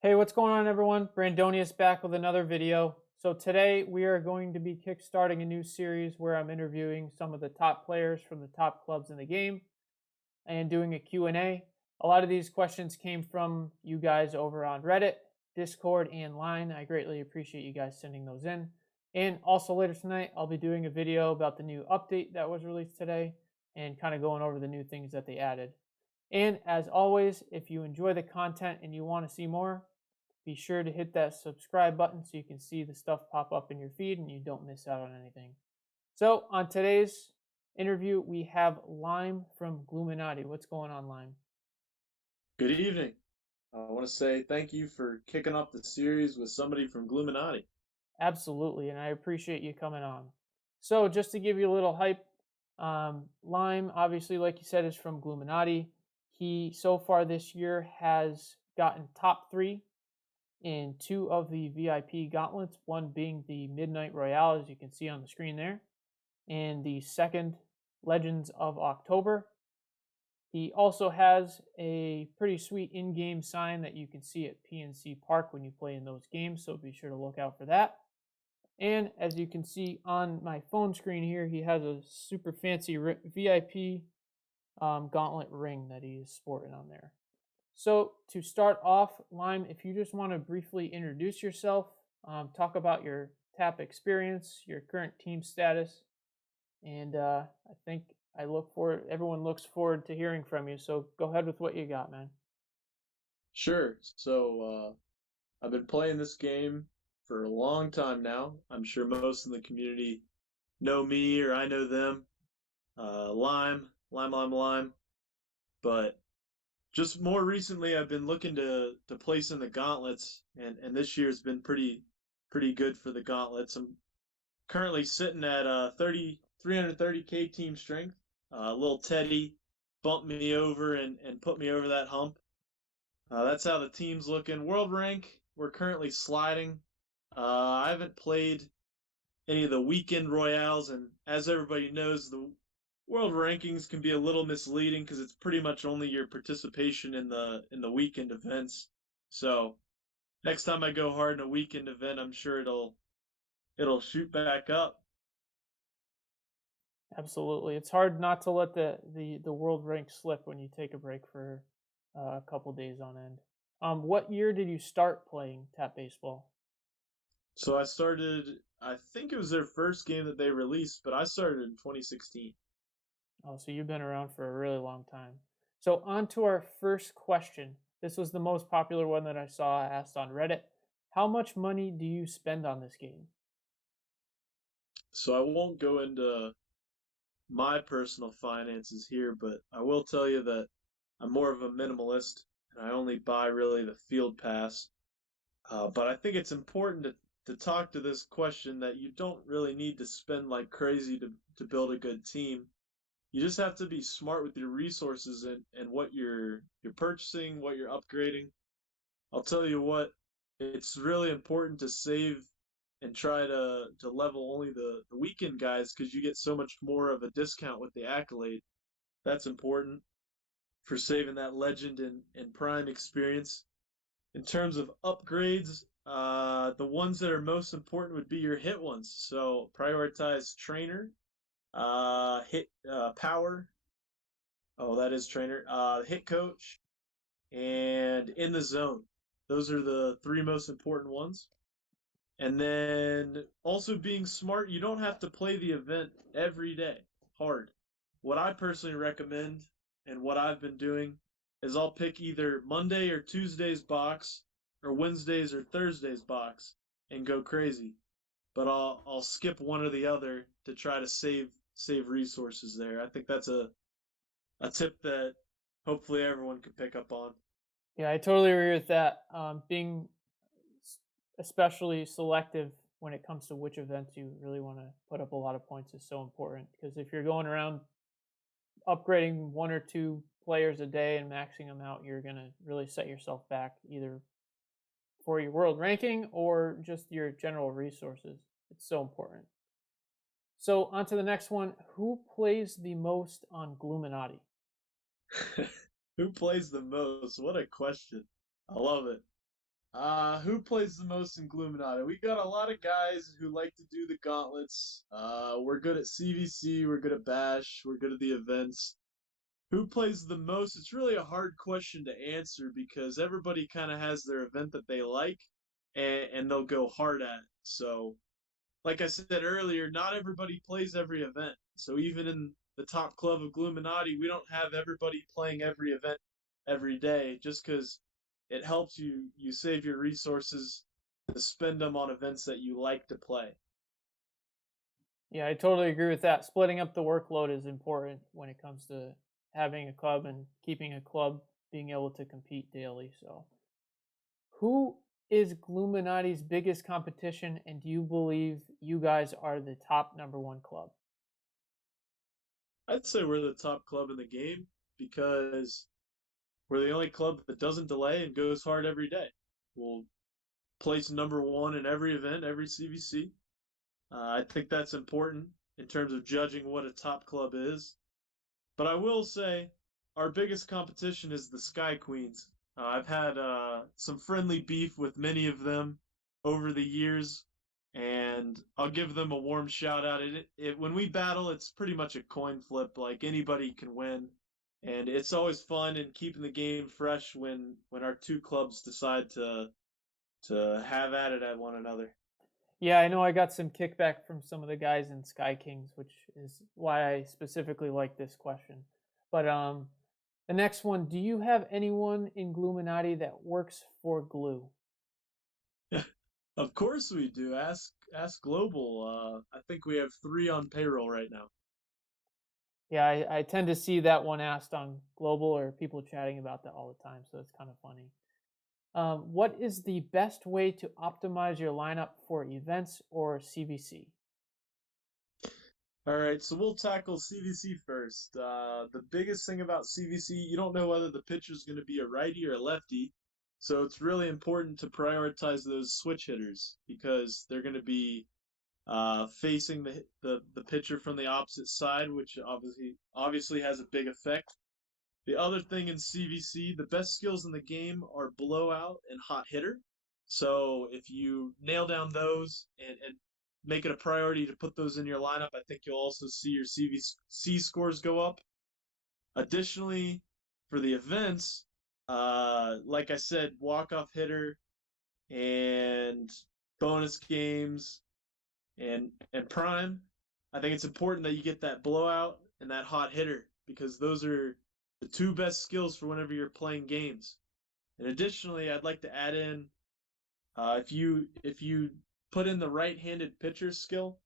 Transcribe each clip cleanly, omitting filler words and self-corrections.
Hey, what's going on, everyone? Brandonius back with another video. So today we are going to be kickstarting a new series where I'm interviewing some of the top players from the top clubs in the game and doing a Q&A. A lot of these questions came from you guys over on Reddit, Discord, and Line. I greatly appreciate you guys sending those in. And also later tonight, I'll be doing a video about the new update that was released today and kind of going over the new things that they added. And as always, if you enjoy the content and you want to see more, be sure to hit that subscribe button so you can see the stuff pop up in your feed and you don't miss out on anything. So on today's interview, we have Lime from Gluminati. What's going on, Lime? Good evening. I want to say thank you for kicking off the series with somebody from Gluminati. Absolutely, and I appreciate you coming on. So just to give you a little hype, Lime, obviously, like you said, is from Gluminati. He, so far this year, has gotten top 3 in 2 of the VIP gauntlets, one being the Midnight Royale, as you can see on the screen there, and the second Legends of October. He also has a pretty sweet in-game sign that you can see at PNC Park when you play in those games, so be sure to look out for that. And as you can see on my phone screen here, he has a super fancy VIP gauntlet ring that he is sporting on there. So to start off, Lime, if you just want to briefly introduce yourself, talk about your TAP experience, your current team status, and I think everyone looks forward to hearing from you. So go ahead with what you got, man. Sure. I've been playing this game for a long time now. I'm sure most in the community know me or I know them. Lime. But just more recently, I've been looking to place in the gauntlets, and this year's been pretty good for the gauntlets. I'm currently sitting at 330K team strength. Little Teddy bumped me over and put me over that hump. That's how the team's looking. World rank, we're currently sliding. I haven't played any of the weekend royales, and as everybody knows, the world rankings can be a little misleading because it's pretty much only your participation in the weekend events. So next time I go hard in a weekend event, I'm sure it'll shoot back up. Absolutely, it's hard not to let the world rank slip when you take a break for a couple days on end. What year did you start playing tap baseball? So I started, I think it was their first game that they released, but I started in 2016. Oh, so you've been around for a really long time. So on to our first question. This was the most popular one that I saw asked on Reddit. How much money do you spend on this game? So I won't go into my personal finances here, but I will tell you that I'm more of a minimalist and I only buy really the field pass. But I think it's important to talk to this question that you don't really need to spend like crazy to build a good team. You just have to be smart with your resources and what you're purchasing, what you're upgrading. I'll tell you what, it's really important to save and try to level only the weekend guys because you get so much more of a discount with the accolade. That's important for saving that legend and prime experience. In terms of upgrades, the ones that are most important would be your hit ones. So prioritize trainer, hit power. Oh, that is trainer. Hit coach and in the zone. Those are the 3 most important ones. And then also being smart, you don't have to play the event every day hard. What I personally recommend and what I've been doing is I'll pick either Monday or Tuesday's box or Wednesdays or Thursday's box and go crazy. But I'll skip one or the other to try to save resources there. I think that's a tip that hopefully everyone can pick up on. Yeah, I totally agree with that. Being especially selective when it comes to which events you really want to put up a lot of points is so important because if you're going around upgrading 1 or 2 players a day and maxing them out, you're going to really set yourself back either for your world ranking or just your general resources. It's so important. So on to the next one. Who plays the most on Gluminati? Who plays the most? What a question. I love it. Who plays the most in Gluminati? We got a lot of guys who like to do the gauntlets. We're good at CVC, we're good at Bash, we're good at the events. Who plays the most? It's really a hard question to answer because everybody kind of has their event that they like and they'll go hard at. So, like I said earlier, not everybody plays every event. So, even in the top club of Gluminati, we don't have everybody playing every event every day just because it helps you save your resources to spend them on events that you like to play. Yeah, I totally agree with that. Splitting up the workload is important when it comes to having a club and keeping a club being able to compete daily. So, who is Gluminati's biggest competition, and do you believe you guys are the top number one club? I'd say we're the top club in the game because we're the only club that doesn't delay and goes hard every day. We'll place number one in every event, every CVC. I think that's important in terms of judging what a top club is. But I will say our biggest competition is the Sky Queens. I've had some friendly beef with many of them over the years, and I'll give them a warm shout out. When we battle, it's pretty much a coin flip. Like anybody can win, and it's always fun and keeping the game fresh when our two clubs decide to have at it at one another. Yeah, I know I got some kickback from some of the guys in Sky Kings, which is why I specifically like this question. But the next one, do you have anyone in Gluminati that works for Glue? Of course we do. Ask Global. I think we have three on payroll right now. Yeah, I tend to see that one asked on Global or people chatting about that all the time, so it's kind of funny. What is the best way to optimize your lineup for events or CVC? All right, so we'll tackle CVC first. The biggest thing about CVC, you don't know whether the pitcher is going to be a righty or a lefty, so it's really important to prioritize those switch hitters because they're going to be facing the pitcher from the opposite side, which obviously has a big effect. The other thing in CVC, the best skills in the game are blowout and hot hitter. So if you nail down those and make it a priority to put those in your lineup, I think you'll also see your CVC scores go up. Additionally, for the events, like I said, walk-off hitter and bonus games and prime, I think it's important that you get that blowout and that hot hitter because those are the two best skills for whenever you're playing games. And additionally, I'd like to add in if you put in the right-handed pitcher skill,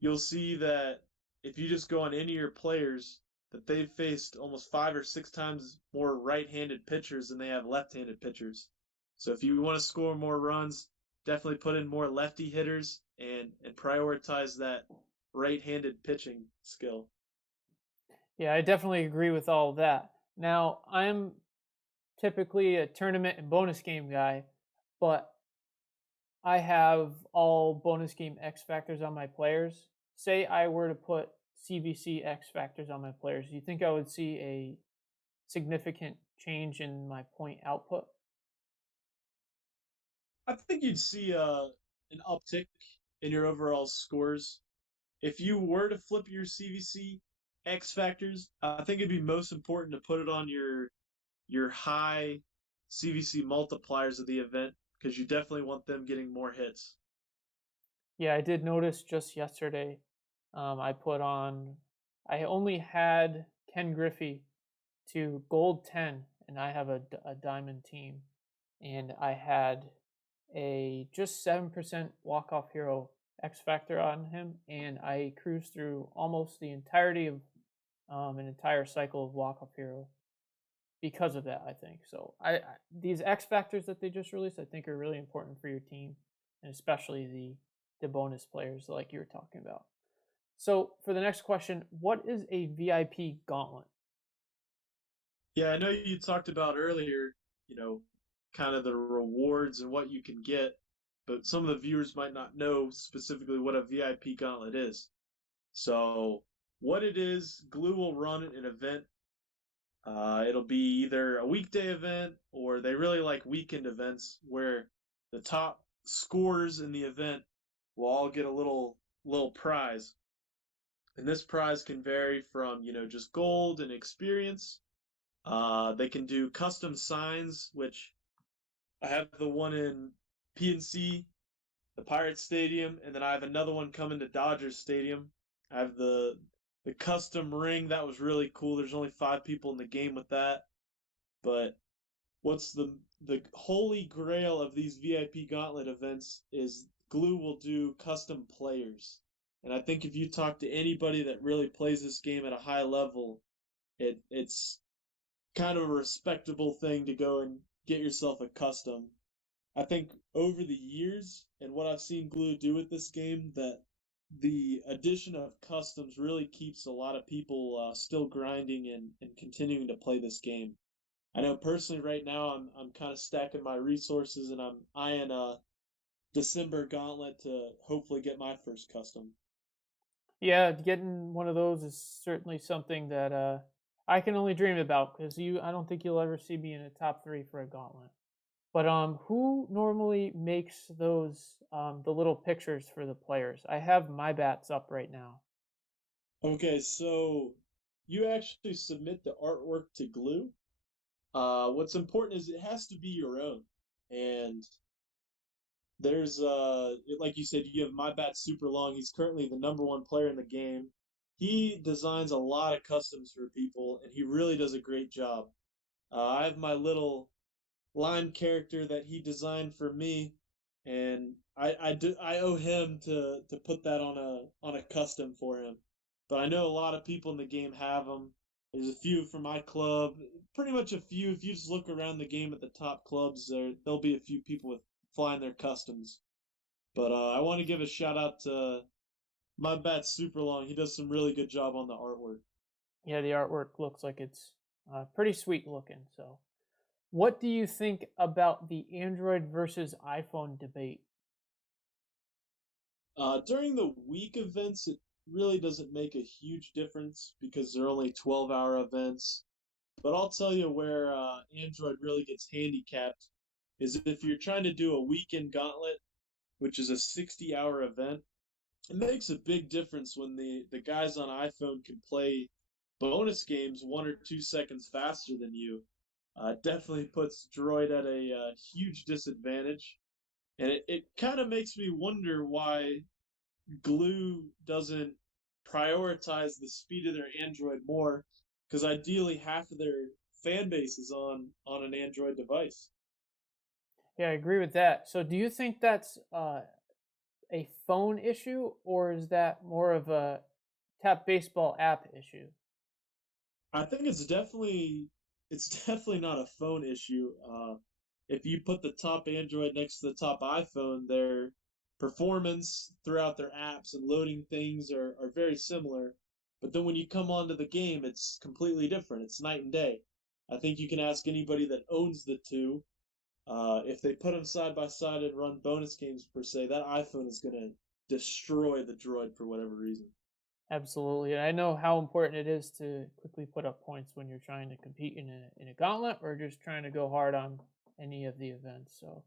you'll see that if you just go on any of your players, that they've faced almost 5 or 6 times more right-handed pitchers than they have left-handed pitchers. So if you want to score more runs, definitely put in more lefty hitters and prioritize that right-handed pitching skill. Yeah, I definitely agree with all of that. Now, I'm typically a tournament and bonus game guy, but I have all bonus game X factors on my players. Say I were to put CVC X factors on my players, do you think I would see a significant change in my point output? I think you'd see an uptick in your overall scores. If you were to flip your CVC X factors, I think it'd be most important to put it on your high CVC multipliers of the event because you definitely want them getting more hits. Yeah, I did notice just yesterday. I put on. I only had Ken Griffey to gold 10, and I have a diamond team, and I had a just 7% walk off hero X factor on him, and I cruised through almost the entirety of an entire cycle of walk off hero because of that. I think so. These X factors that they just released, I think, are really important for your team, and especially the bonus players like you were talking about. So for the next question, what is a VIP gauntlet? Yeah, I know you talked about earlier, you know, kind of the rewards and what you can get, but some of the viewers might not know specifically what a VIP gauntlet is. So, what it is, Glue will run an event. It'll be either a weekday event or they really like weekend events where the top scorers in the event will all get a little prize. And this prize can vary from, just gold and experience. They can do custom signs, which I have the one in PNC, the Pirates Stadium, and then I have another one coming to Dodgers Stadium. I have the custom ring that was really cool. There's only 5 people in the game with that, but what's the holy grail of these VIP gauntlet events is Glue will do custom players. And I think if you talk to anybody that really plays this game at a high level, it's kind of a respectable thing to go and get yourself a custom. I think over the years and what I've seen Glue do with this game, that the addition of customs really keeps a lot of people still grinding and continuing to play this game. I know personally right now I'm kind of stacking my resources and I'm eyeing a December gauntlet to hopefully get my first custom. Yeah, getting one of those is certainly something that I can only dream about because I don't think you'll ever see me in a top three for a gauntlet. But who normally makes those the little pictures for the players? I have my bats up right now. Okay, so you actually submit the artwork to Glue. What's important is it has to be your own. And there's like you said, you have my bat super long. He's currently the number one player in the game. He designs a lot of customs for people, and he really does a great job. I have my little line character that he designed for me, and I owe him to put that on a custom for him. But I know a lot of people in the game have them. There's a few from my club, pretty much a few. If you just look around the game at the top clubs, there'll be a few people with flying their customs. But I want to give a shout out to my bat's super long. He does some really good job on the artwork. Yeah, the artwork looks like it's pretty sweet looking. So, what do you think about the Android versus iPhone debate? During the week events, it really doesn't make a huge difference because they're only 12-hour events. But I'll tell you where Android really gets handicapped is if you're trying to do a weekend gauntlet, which is a 60-hour event. It makes a big difference when the guys on iPhone can play bonus games 1 or 2 seconds faster than you. Definitely puts Droid at a huge disadvantage. And it kind of makes me wonder why Glue doesn't prioritize the speed of their Android more, because ideally half of their fan base is on an Android device. Yeah, I agree with that. So, do you think that's a phone issue, or is that more of a Tap Baseball app issue? I think it's definitely not a phone issue. If you put the top Android next to the top iPhone, their performance throughout their apps and loading things are very similar. But then when you come onto the game, it's completely different. It's night and day. I think you can ask anybody that owns the two. If they put them side by side and run bonus games per se, that iPhone is going to destroy the Droid for whatever reason. Absolutely. And I know how important it is to quickly put up points when you're trying to compete in a gauntlet or just trying to go hard on any of the events. So,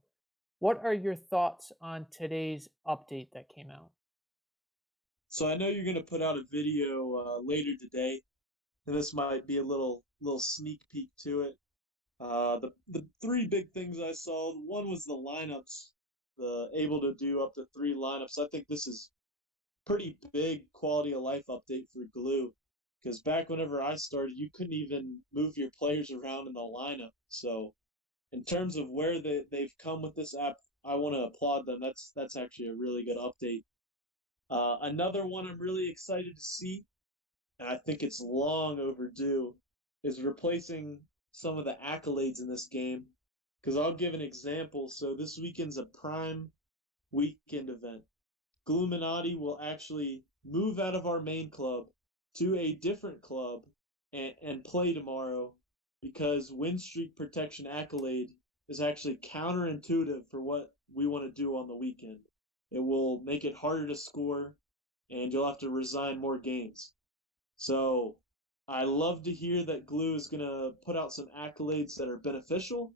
what are your thoughts on today's update that came out? So I know you're going to put out a video later today, and this might be a little sneak peek to it. The three big things I saw. One was the lineups, the able to do up to 3 lineups. I think this is pretty big quality of life update for Glue, because back whenever I started, you couldn't even move your players around in the lineup. So in terms of where they've come with this app, I want to applaud them. That's actually a really good update. Another one I'm really excited to see, and I think it's long overdue, is replacing some of the accolades in this game. Because I'll give an example. So this weekend's a prime weekend event. Gluminati will actually move out of our main club to a different club and play tomorrow because win streak protection accolade is actually counterintuitive for what we want to do on the weekend. It will make it harder to score and you'll have to resign more games. So I love to hear that Glue is going to put out some accolades that are beneficial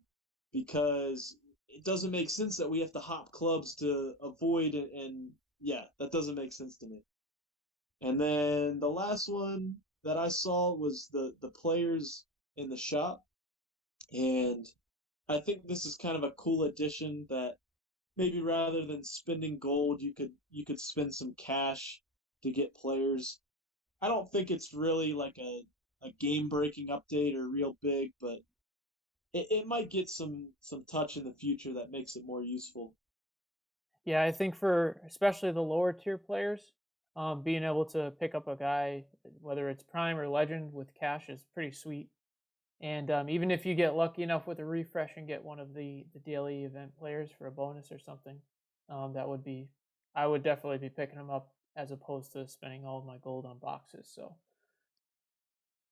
because it doesn't make sense that we have to hop clubs to avoid it. And yeah, that doesn't make sense to me. And then the last one that I saw was the players in the shop, and I think this is kind of a cool addition that maybe rather than spending gold, you could spend some cash to get players. I don't think it's really like a game breaking update or real big, but it might get some touch in the future that makes it more useful. Yeah, I think for especially the lower tier players, being able to pick up a guy, whether it's prime or legend, with cash is pretty sweet. And even if you get lucky enough with a refresh and get one of the daily event players for a bonus or something, that would be, I would definitely be picking them up as opposed to spending all of my gold on boxes. So,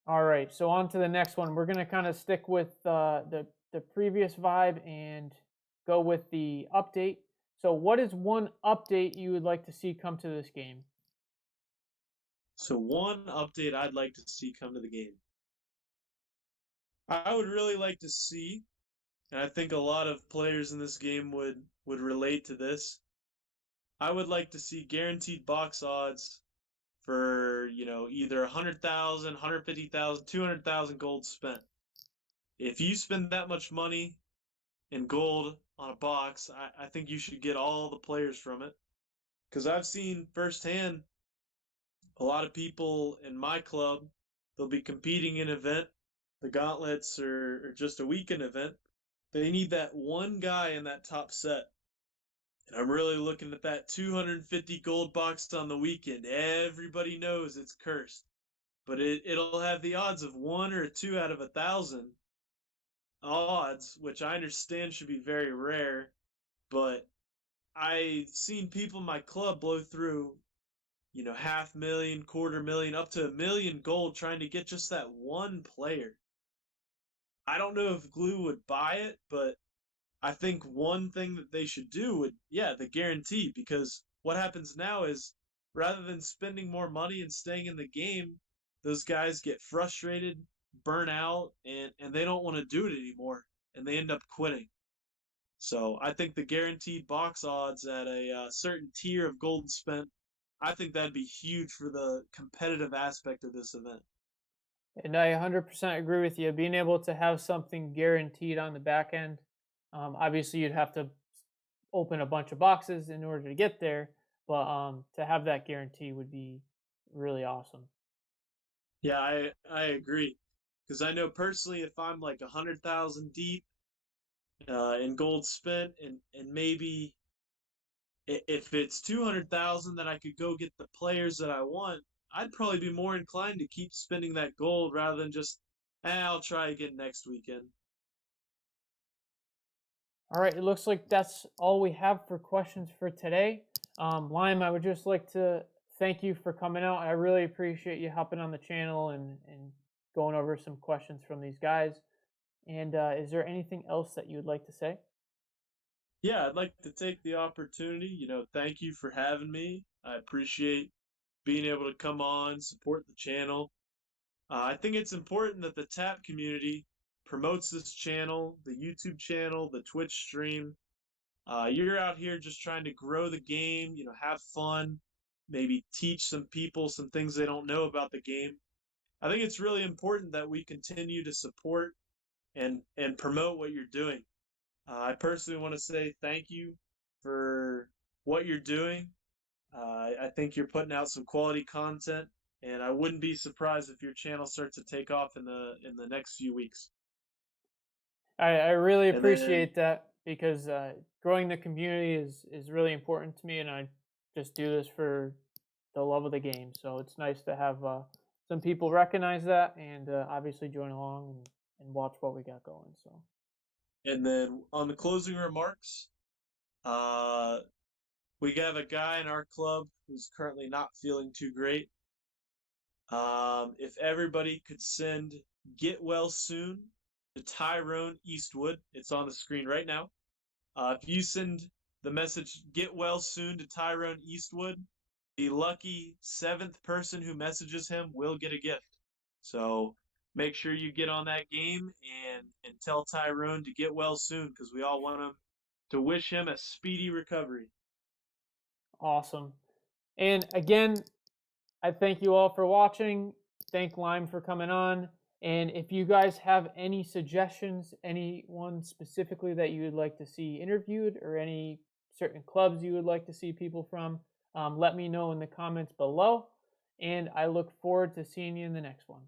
all right, so on to the next one. We're gonna kind of stick with the previous vibe and go with the update. So, what is one update you would like to see come to this game? So one update I'd like to see come to the game. I would really like to see, and I think a lot of players in this game would relate to this. I would like to see guaranteed box odds for, either 100,000, 150,000, 200,000 gold spent. If you spend that much money in gold on a box, I think you should get all the players from it. Because I've seen firsthand a lot of people in my club, they'll be competing in an event, the gauntlets or just a weekend event. They need that one guy in that top set. And I'm really looking at that 250 gold box on the weekend. Everybody knows it's cursed, but it'll have the odds of one or two out of 1,000 odds, which I understand should be very rare. But I've seen people in my club blow through, 500,000, 250,000, up to 1,000,000 gold trying to get just that one player. I don't know if Glue would buy it, but I think one thing that they should do would, yeah, the guarantee. Because what happens now is rather than spending more money and staying in the game, those guys get frustrated, burn out, and they don't want to do it anymore, and they end up quitting. So I think the guaranteed box odds at a certain tier of gold spent, I think that'd be huge for the competitive aspect of this event. And I 100% agree with you. Being able to have something guaranteed on the back end, obviously you'd have to open a bunch of boxes in order to get there, but to have that guarantee would be really awesome. Yeah, I agree. Because I know personally, if I'm like 100,000 deep in gold spent, and maybe if it's 200,000 that I could go get the players that I want, I'd probably be more inclined to keep spending that gold rather than just, I'll try again next weekend. All right, it looks like that's all we have for questions for today. Lime, I would just like to thank you for coming out. I really appreciate you hopping on the channel and going over some questions from these guys. And is there anything else that you would like to say? Yeah, I'd like to take the opportunity, thank you for having me. I appreciate being able to come on, support the channel. I think it's important that the tap community promotes this channel, the YouTube channel, the Twitch stream. You're out here just trying to grow the game, have fun, maybe teach some people some things they don't know about the game. I think it's really important that we continue to support and promote what you're doing. I personally want to say thank you for what you're doing. I think you're putting out some quality content, and I wouldn't be surprised if your channel starts to take off in the next few weeks. I really And then, appreciate that because growing the community is really important to me, and I just do this for the love of the game. So it's nice to have some people recognize that and obviously join along and watch what we got going. So on the closing remarks, uh, we have a guy in our club who's currently not feeling too great. If everybody could send "Get Well Soon" to Tyrone Eastwood, it's on the screen right now. If you send the message "Get Well Soon" to Tyrone Eastwood, the lucky seventh person who messages him will get a gift. So make sure you get on that game and tell Tyrone to get well soon because we all want him to wish him a speedy recovery. Awesome. And again, I thank you all for watching. Thank Lime for coming on. And if you guys have any suggestions, anyone specifically that you would like to see interviewed, or any certain clubs you would like to see people from, let me know in the comments below. And I look forward to seeing you in the next one.